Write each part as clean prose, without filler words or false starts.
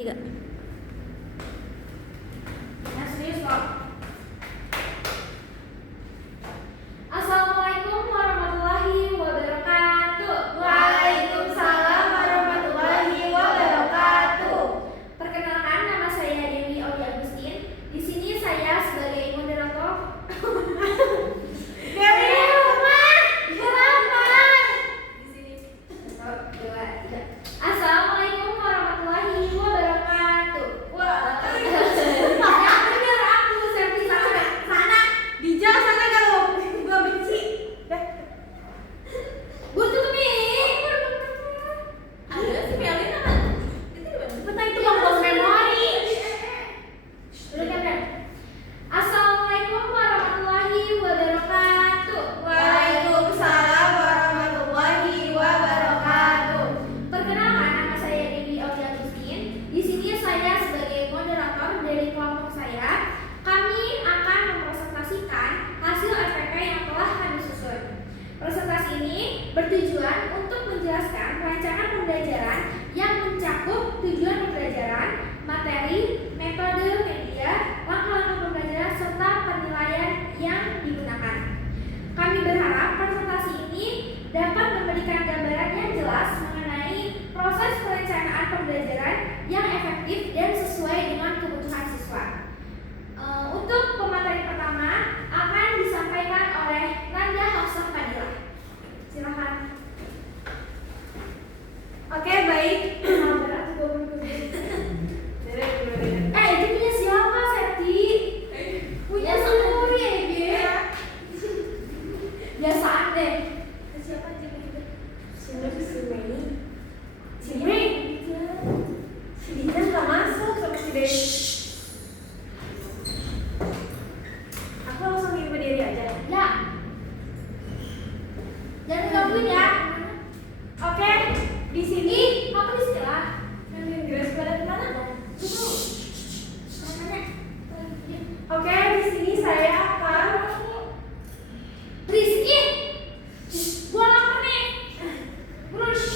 Tiga. Nah, serius kok. Assalamualaikum warahmatullahi wabarakatuh. Waalaikumsalam warahmatullahi wabarakatuh. Perkenalkan, nama saya Dewi Audi Agustin. Di sini saya sebagai moderator. Dewi rumah, kenapa? Di sini. Satu, dua, tiga. Assalamualaikum warahmatullahi wabarakatuh. Yang bener aku servis sana. Dijak sana kalau gua benci. Gue tutup nih. Ada si Melin apa? Itu gimana? Cepetan, itu ngomong memori. Dulu kan. Assalamualaikum warahmatullahi wabarakatuh. Waalaikumsalam warahmatullahi wabarakatuh. Perkenalkan, nama saya Dewi Audi Agustin. Di sini saya sebagai moderator dari kelompok saya. Kami akan mempresentasikan hasil RPP yang telah kami susun. Presentasi ini bertujuan untuk menjelaskan rancangan pembelajaran yang mencakup tujuan pembelajaran, materi, metode, media, langkah-langkah pembelajaran, serta penilaian yang digunakan. Kami berharap presentasi ini dapat memberikan gambaran yang jelas mengenai proses perencanaan pembelajaran yang efektif dan sesuai dengan kebutuhan siswa. Untuk pemateri pertama akan disampaikan oleh Nanda Hafsah Fadila. Silakan. Oke, baik. Itu punya siapa, Septi? Punya Suri, ya, biasaan deh. Siapa aja begitu? Si Mei. Si Mei. Si Dina nggak masuk sama si Dewi. Aku langsung ingin berdiri aja. Ya. Jangan gangguin ya. Oke, di sini Kamu di sini lah. Melin Grace pada kemana? Itu. Makanya. Oke, di sini saya akan Rizky. Gua lapar nih. Brush.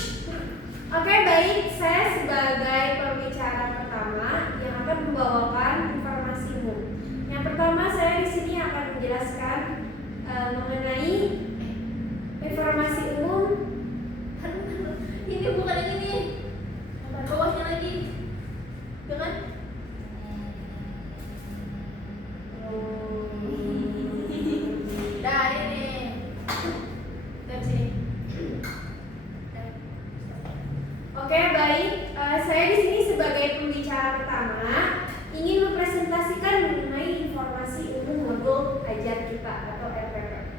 Oke, baik. Saya sebagai pembicara pertama yang akan membawakan informasi umum. Yang pertama, saya di sini akan menjelaskan mengenai informasi umum. Ini bukan yang ini. Bawahnya lagi. Jangan. Dah ini. Dari sini. Oke, baik. Saya di sini sebagai pembicara pertama ingin mempresentasikan mengenai informasi umum modul ajar kita atau RPP.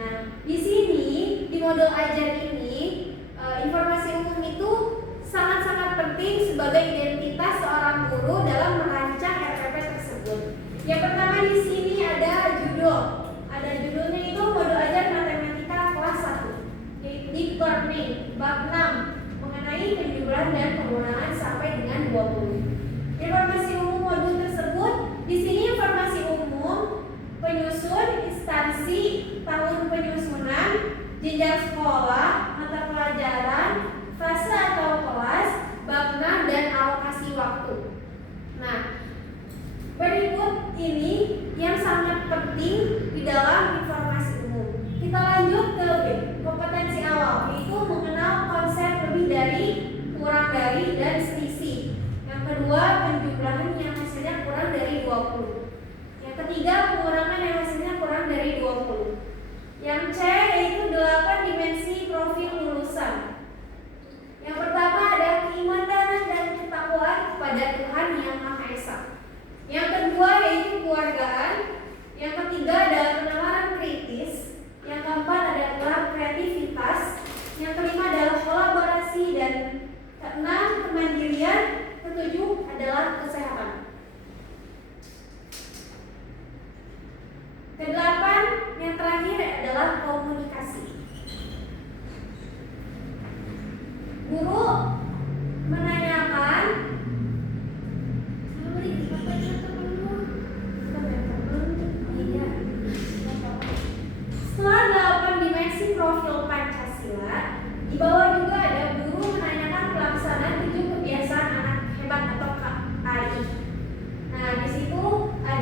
Nah, di sini di modul ajar ini informasi umum itu sangat-sangat penting sebagai identitas seorang guru dalam merancang RPP tersebut. Yang pertama di sini ada judul. Ada judulnya itu modul ajar matematika kelas 1. Deep Learning bab 6 mengenai penjumlahan dan pengulangan sampai dengan 20. Informasi umum modul tersebut di sini informasi umum, penyusun, instansi, tahun penyusunan, jenjang sekolah, mata pelajaran, fase atau kelas, bab 6 dan alokasi waktu. Nah, berikut ini yang sangat penting di dalam informasi umum. Kita lanjut ke B, kompetensi awal, yaitu mengenal konsep lebih dari, kurang dari, dan selisih. Yang kedua, penjumlahan yang hasilnya kurang dari 20. Yang ketiga, pengurangan yang hasilnya kurang dari 20. Yang C yaitu 8 dimensi profil lulusan. Yang pertama ada keimanan dan ketakwaan kepada Tuhan Yang Maha Esa. Yang kedua yaitu keluargaan. Yang ketiga adalah penawaran kritis. Yang keempat adalah kreativitas. Yang kelima adalah kolaborasi, dan keenam kemandirian. Ketujuh adalah kesehatan. Kedelapan yang terakhir adalah kaum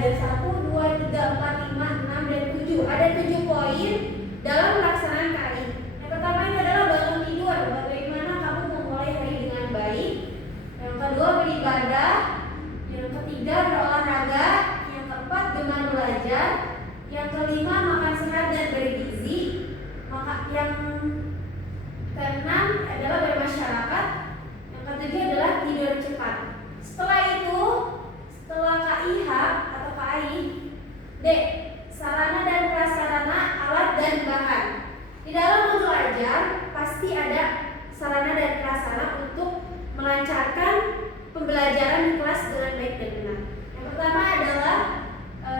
ada 1, 2, 3, 4, 5, 6, dan 7. Ada 7 poin dalam pelaksanaan KI. Yang pertama itu adalah bangun tidur. Bagaimana kamu memulai hari dengan baik. Yang kedua beribadah. Yang ketiga berolahraga. Yang keempat gemar belajar. Yang kelima makan sehat dan bergizi. Yang keenam adalah bermasyarakat. Yang ketujuh adalah tidur cepat. Setelah itu, setelah KIH atau KI, D. Sarana dan prasarana, alat dan bahan. Di dalam modul ajar pasti ada sarana dan prasarana untuk melancarkan pembelajaran di kelas dengan baik dan benar. Yang pertama adalah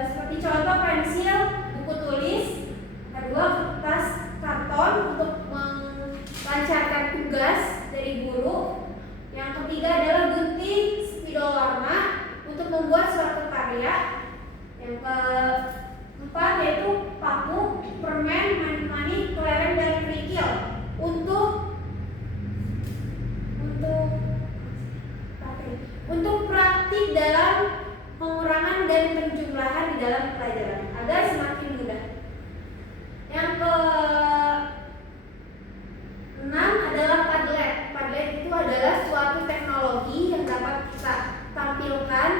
seperti contoh pensil, buku tulis. Kedua kertas karton untuk melancarkan tugas dari guru. Yang ketiga adalah gunting, spidol warna untuk membuat suatu karya. Yang keempat yaitu paku, permen, mani, kelereng, dan kerikil untuk praktik dalam pengurangan dan penjumlahan di dalam pelajaran agar semakin mudah. Yang keenam adalah Padlet. Padlet itu adalah suatu teknologi yang dapat kita tampilkan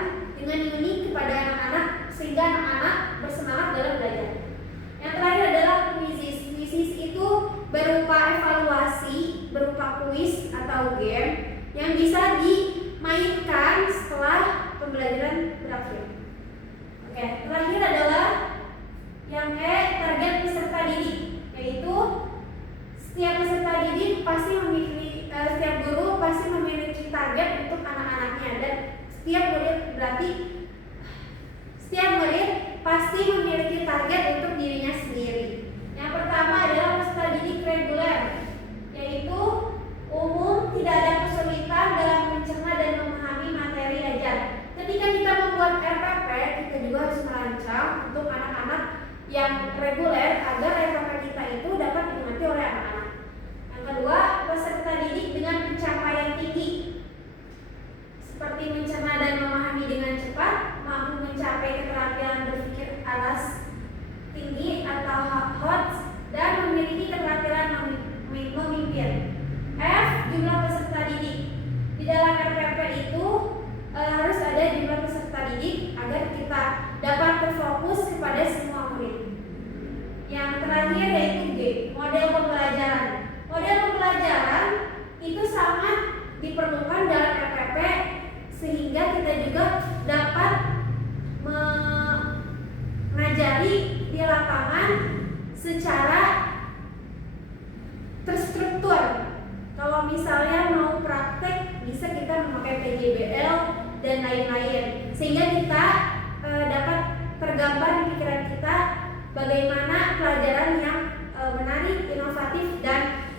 dengan unik kepada anak-anak sehingga anak-anak bersemangat dalam belajar. Yang terakhir adalah quizzes. Quizzes itu berupa evaluasi, berupa kuis atau game yang bisa dimainkan setelah pembelajaran berakhir. Oke, terakhir adalah yang target peserta didik, yaitu setiap peserta didik pasti memiliki setiap guru pasti memiliki target untuk anak-anaknya, dan setiap murid pasti memiliki target untuk dirinya sendiri. Yang pertama adalah peserta didik reguler, yaitu umum, tidak ada kesulitan dalam mencerna dan memahami materi ajar. Ketika kita membuat RPP, kita juga harus merancang untuk anak-anak yang reguler agar RPP kita itu dapat dimengerti oleh anak-anak. Yang kedua, peserta didik dengan pencapaian tinggi, seperti mencerna dan memahami dengan cepat, mampu mencapai keterampilan berpikir alas tinggi atau HOT, dan memiliki keterampilan memimpin. F. Jumlah peserta didik. Di dalam RPP itu harus ada jumlah peserta didik agar kita dapat berfokus kepada semua murid. Yang terakhir yaitu G. Model pembelajaran. Model pembelajaran itu sangat diperlukan dalam RPP sehingga kita juga dapat mengajari di lapangan secara terstruktur. Kalau misalnya mau praktek, bisa kita memakai PJBL dan lain-lain, sehingga kita dapat tergambar di pikiran kita bagaimana pelajaran yang menarik, inovatif, dan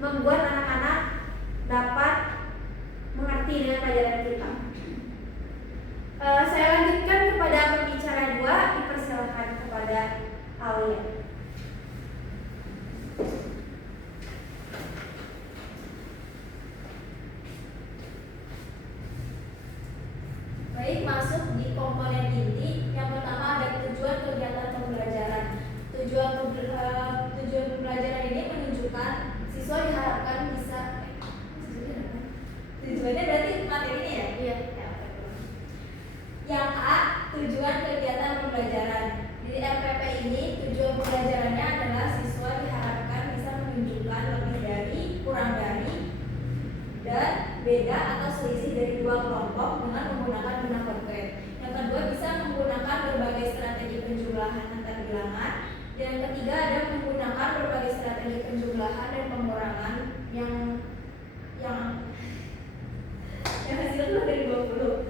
membuat anak-anak dapat mengerti dengan pelajaran kita. Saya lanjutkan kepada pembicara 2, dipersilakan kepada Alia. Baik, masuk di komponen inti. Yang pertama ada tujuan kegiatan pembelajaran. Tujuan pembelajaran ini menunjukkan siswa diharapkan bisa tujuannya berarti materi ini ya? Iya. Yang A, tujuan kegiatan pembelajaran. Di RPP ini tujuan pembelajarannya adalah siswa diharapkan bisa menunjukkan lebih dari, kurang dari, dan beda atau selisih dari dua kelompok dengan menggunakan benda konkret. Yang kedua, bisa menggunakan berbagai strategi penjumlahan antar bilangan. Dan yang ketiga ada menggunakan berbagai strategi penjumlahan dan pengurangan yang hasilnya dari 20.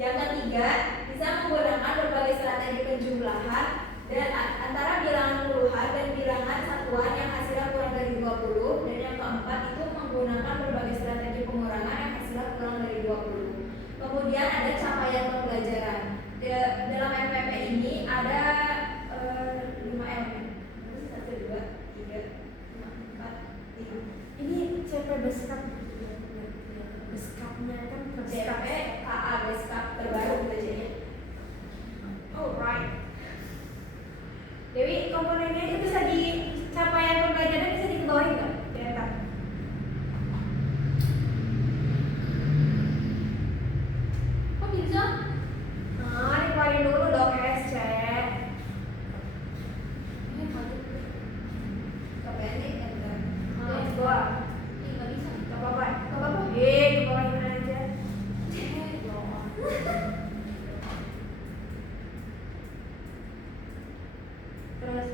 Yang ketiga bisa menggunakan berbagai strategi penjumlahan dan antara bilangan puluhan dan bilangan satuan yang hasilnya kurang dari 20. Dan yang keempat itu menggunakan berbagai strategi pengurangan yang hasilnya kurang dari 20. Kemudian ada capaian pembelajaran. Dalam MPP ini ada 5 elemen. 1, 2, 3, 4, 5. Ini CP besar. beskapnya kan DP KA beskap terbaru kita jadi. Alright. Dewi, komponennya itu bisa di capaian pembelajaran bisa dikebawain nggak? Data. Kok bisa? Nah, dikeluarin dulu dong SC. KPN nih enter. Nah, gua. Ih, nggak bisa. Gak apa-apa. Kebawain aja. Terus.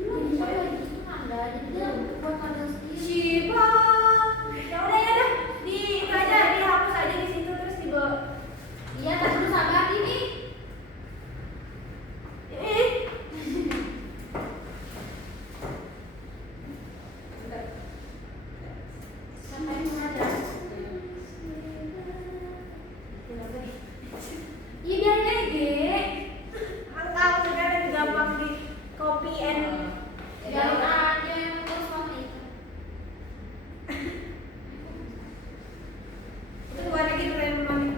Bisa lagi itu Manda, jadi dia buat Manda sendiri. Shiba. Ya udah. Di itu aja, dihapus aja di situ terus dibawa. Iya, tak perlu sabar ini. Sampai Manda. Iya biarin aja. Angkat sekarang gampang di copy and Biarin aja yang terus mama itu. itu keluar lagi keren mami.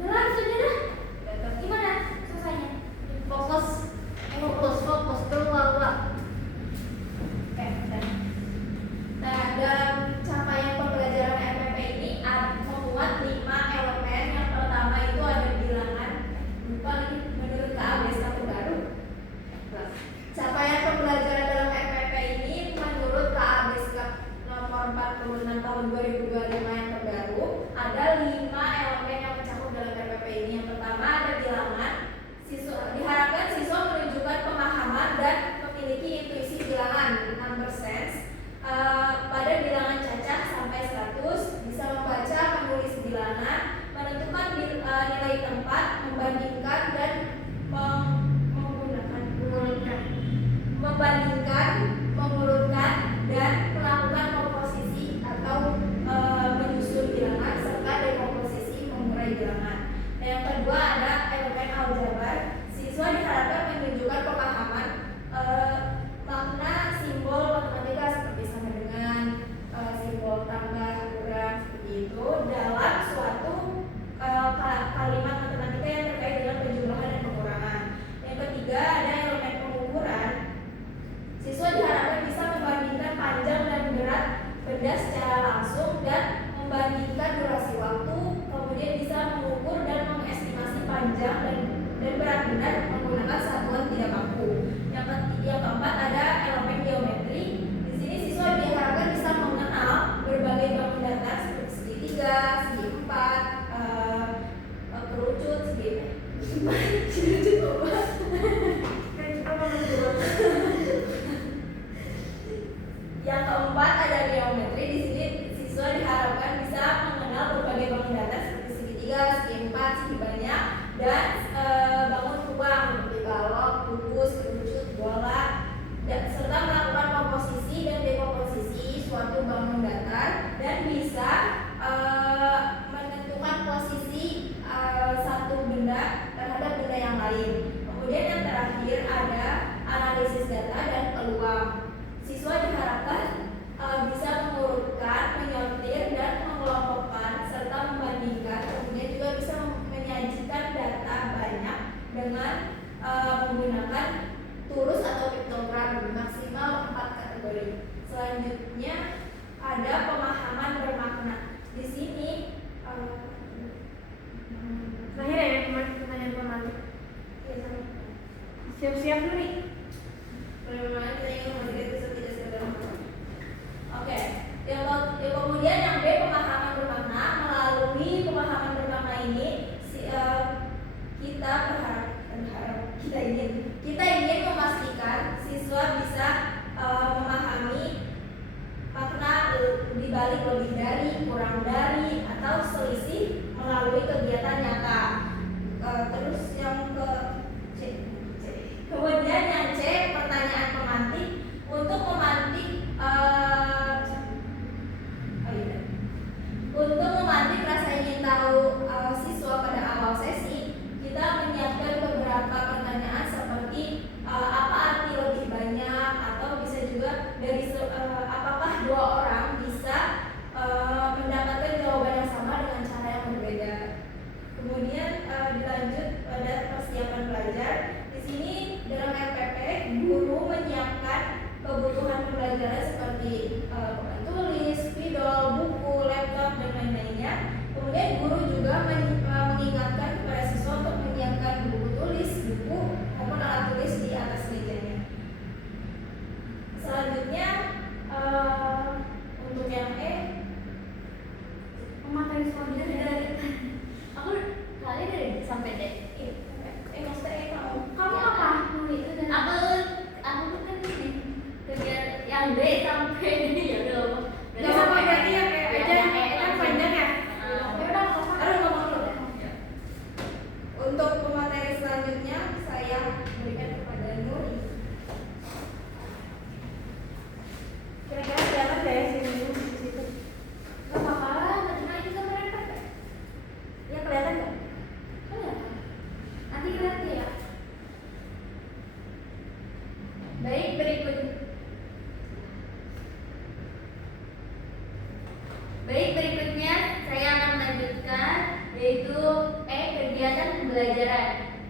Udah lah, itu aja dah. Gimana selesainya? Fokus keluar. Oke, udah. Nah, dalam capaian pembelajaran RPP ini memuat 5 elemen. Yang pertama itu ada bilangan. Lupa nih, menurut KAB satu baru. Capaian pembelajaran dalam RPP ini menurut KAB nomor 46 tahun 2025 yang terbaru ada 5 elemen yang mencakup dalam RPP ini. Yang pertama ada bilangan. Diharapkan siswa menunjukkan pemahaman dan memiliki intuisi bilangan number sense pada bilangan cacah sampai 100, bisa membaca, menulis bilangan, menentukan nilai tempat, membandingkan dan mengurutkan dan melakukan komposisi atau menyusun bilangan serta dekomposisi mengurai bilangan. Dan yang kedua ada elemen aljabar. Siswa diharapkan menunjukkan pemahaman makna simbol matematika seperti sama dengan simbol tambah, kurang seperti itu dalam suatu kalimat matematika yang terkait dengan penjumlahan dan pengurangan. Yang ketiga ada elemen pengukuran. Siswa diharapkan bisa membandingkan panjang dan berat benda secara langsung dan membandingkan durasi waktu, kemudian bisa mengukur dan mengestimasi panjang dan berat benda menggunakan satuan tidak baku. Yang keempat ada elemen geometri. Di sini siswa diharapkan bisa mengenal berbagai bangun datar seperti segitiga, segi empat, kerucut, Yang keempat ada geometri. Di sini siswa diharapkan bisa mengenal berbagai bangun datar seperti segitiga, segi empat, segi banyak, dan bangun ruang seperti balok, kubus, kerucut, bola, serta melakukan komposisi dan dekomposisi suatu bangun datar dan bisa menentukan posisi satu benda terhadap benda yang lain. Kemudian yang terakhir ada analisis data dan peluang. Siswa diharapkan bisa mengurutkan, menyortir, dan mengelompokkan serta membandingkan. Kemudian juga bisa menyajikan data banyak dengan menggunakan turus atau piktogram maksimal 4 kategori. Selanjutnya ada pemahaman bermakna. Di sini Terakhir ya pertanyaan pemalu. Siap-siap dulu nih. Bagaimana kita ingin memiliki itu tidak sederhana. Oke, yang kemudian yang B, pemahaman bermakna. Melalui pemahaman bermakna ini kita ingin memastikan siswa bisa memahami makna di balik lebih dari, kurang dari, atau selisih melalui kegiatan nyata. Terus yang ke C. Kemudian yang C, pertanyaan pemantik. Untuk memantik untuk memantik rasa ingin tahu siswa pada awal sesi, kita menyiapkan beberapa pertanyaan seperti apa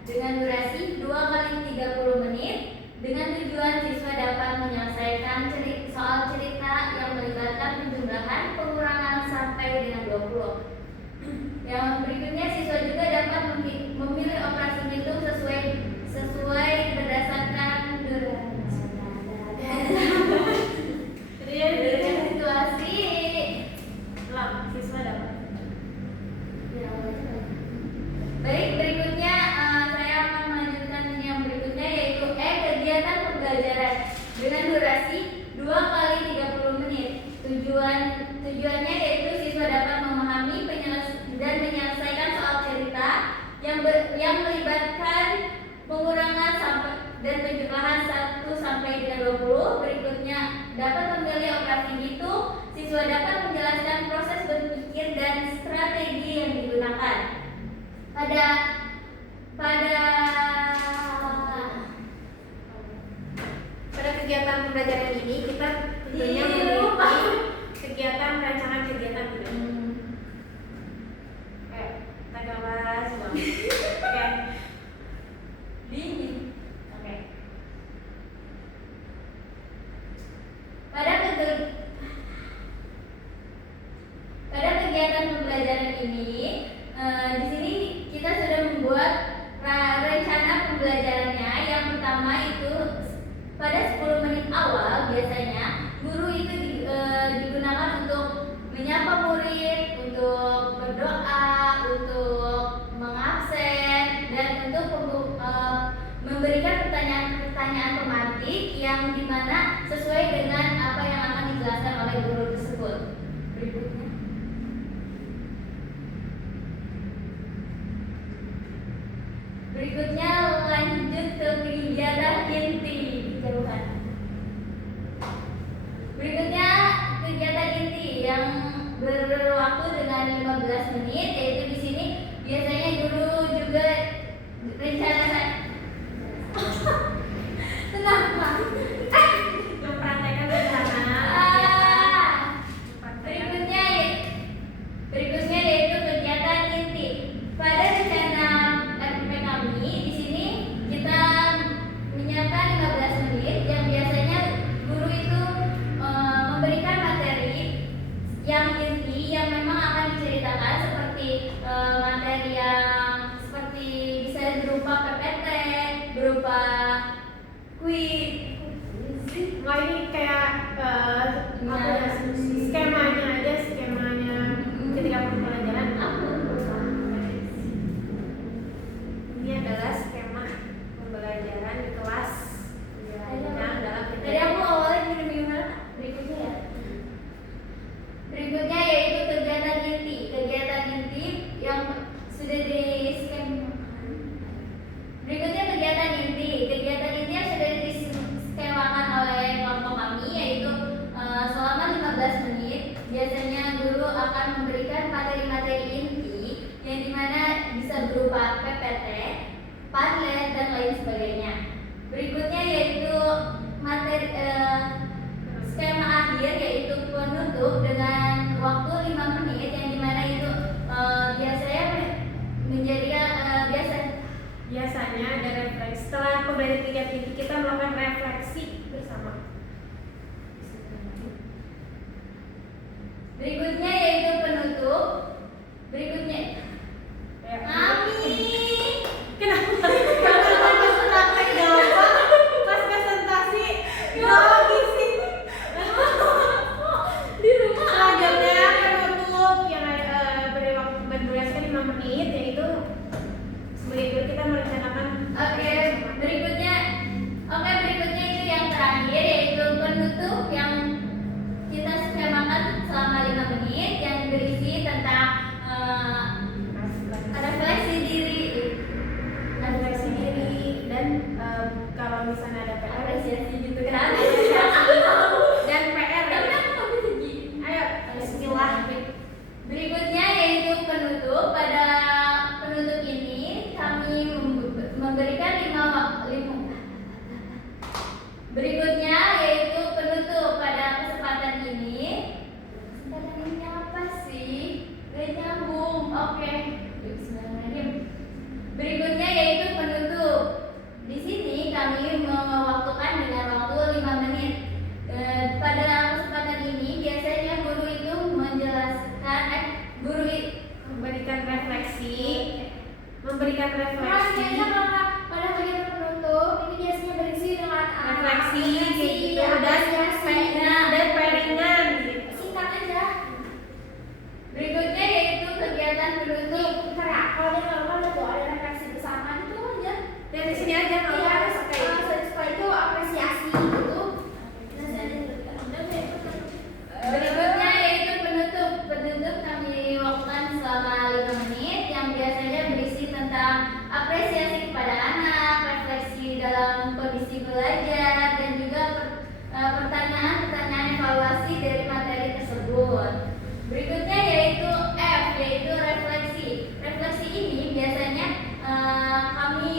dengan durasi 2 kali 30 menit dengan tujuan siswa dapat menyelesaikan soal cerita yang melibatkan penjumlahan pengurangan sampai dengan 20. Yang berikutnya siswa juga dapat memilih operasi hitung sesuai berdasarkan situasi. Siswa dapat. Baik, berikutnya saya akan melanjutkan yang berikutnya yaitu kegiatan pembelajaran dengan durasi 2 kali 30 menit. Tujuannya yaitu siswa dapat memahami dan menyelesaikan soal cerita yang melibatkan pengurangan dan penjumlahan 1 sampai dengan 20. Berikutnya dapat memilih operasi hitung. Siswa dapat menjelaskan proses berpikir dan strategi yang digunakan. Pada kegiatan pembelajaran ini kita tentunya memiliki kegiatan rancangan kegiatan juga. Tagawas bang. Oke. Dingin. Oke. Pada kegiatan pembelajaran ini, di sini kita sudah membuat rencana pembelajarannya. Yang pertama itu pada 10 menit awal biasanya guru itu digunakan untuk menyapa murid, untuk berdoa, untuk mengabsen, dan untuk memberikan pertanyaan-pertanyaan pemantik yang dimana sesuai dengan apa yang akan dijelaskan oleh guru tersebut. Berikutnya lanjut ke kegiatan inti. Dijauhkan. Berikutnya kegiatan inti yang berwaktu dengan 15 menit, yaitu di sini biasanya guru juga rencana kenapa? Mempraktekkan rencana. Berikutnya yaitu kegiatan inti. Pada rencana RPP kami di sini kita menyiapkan 15 menit yang biasanya guru itu memberikan materi yang inti yang memang akan diceritakan seperti materi yang seperti bisa berupa PPT, berupa kuis. Wah, ini kayak skemanya aja, skemanya ketika pembelajaran ini adalah skema pembelajaran di kelas yang dalam Tadi aku awalnya minum-minum berikutnya ya. Berikutnya yaitu kegiatan inti. Kegiatan inti yang sudah di skemakan. Berikutnya kegiatan inti. Kegiatan inti yang sudah diskemakan oleh kelompok kami yaitu selama 15 menit biasanya guru akan memberikan materi-materi inti yang dimana bisa berupa PPT, Padlet, dan lain sebagainya. Berikutnya yaitu materi skema akhir yaitu penutup dengan waktu 5 menit yang dimana itu biasanya menjadi biasanya ada refleksi. Setelah pembelajaran kegiatan inti kita melakukan refleksi bersama. Berikutnya yaitu penutup. Berikutnya Mami. Kenapa? Kenapa pas praktek gampang, pas presentasi grogi sih? Di rumah Selanjutnya penutup yang berdurasi 5 menit, yaitu sebagai guru kita merencanakan. Berikutnya itu yang terakhir yaitu penutup yang kita skemakan selama 5 menit sini aja kamu Iya, harus pakai. setelah itu apresiasi gitu. Berikutnya yaitu penutup. Penutup kami lakukan selama 5 menit yang biasanya berisi tentang apresiasi kepada anak, refleksi dalam kondisi belajar, dan juga pertanyaan-pertanyaan evaluasi dari materi tersebut. Berikutnya yaitu F, yaitu refleksi. Refleksi ini biasanya kami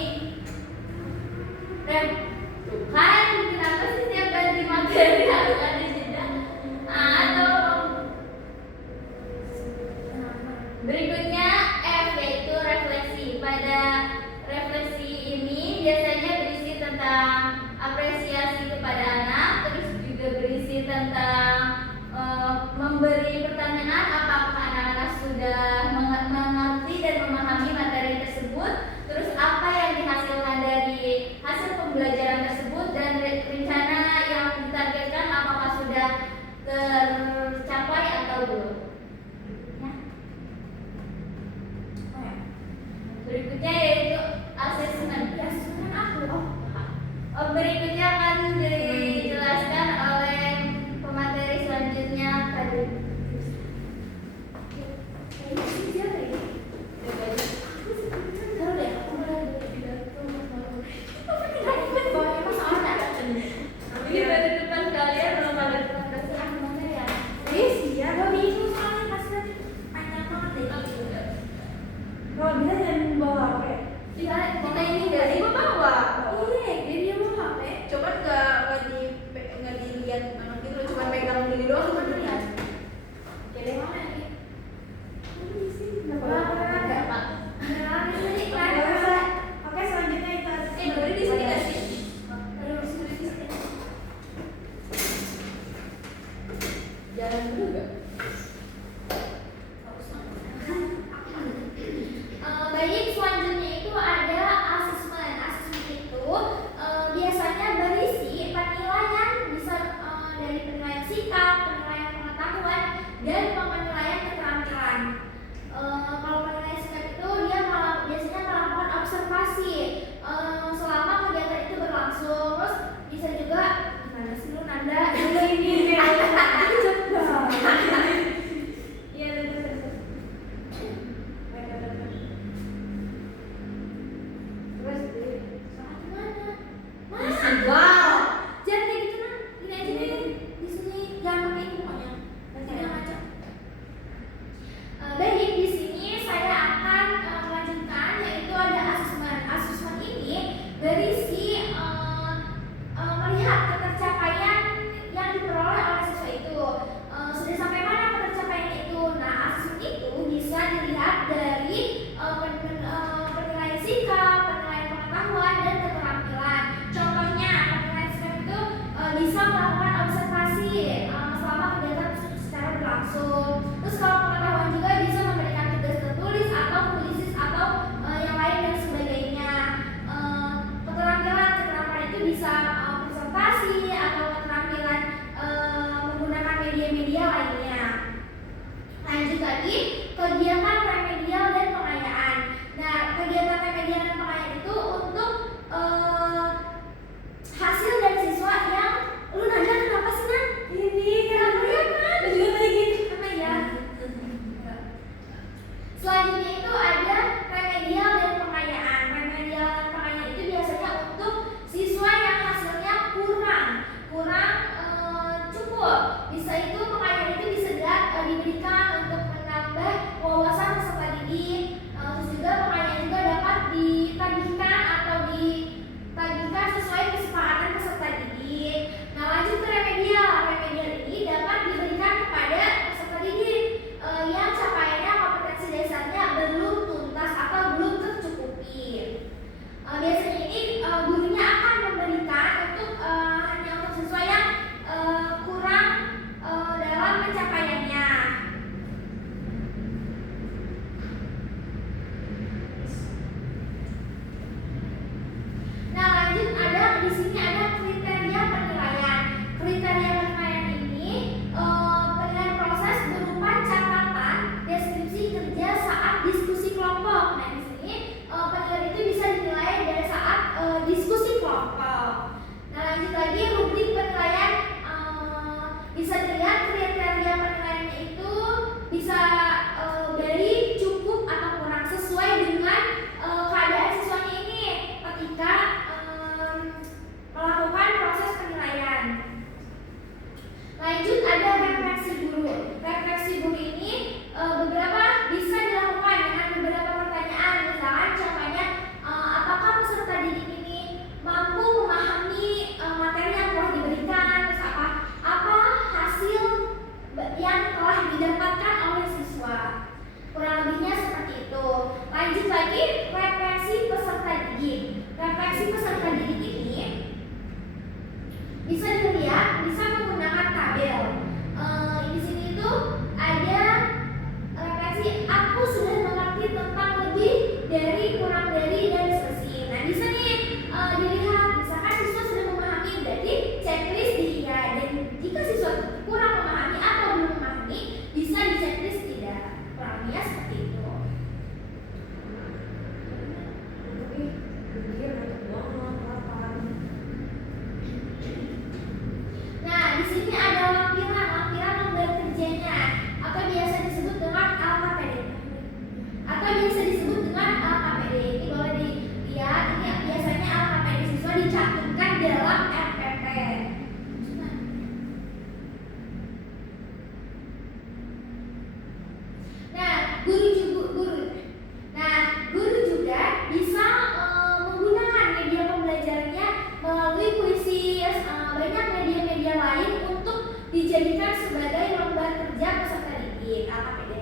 KPD.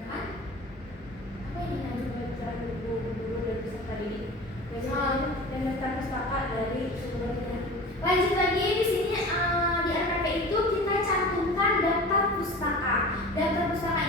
Ya kan? Apa ini nanti bacaan buku guru dan pustaka didik. Dan daftar pustaka dari sumbernya. Lanjut lagi di sini di RPP itu kita cantumkan daftar pustaka. Daftar pustaka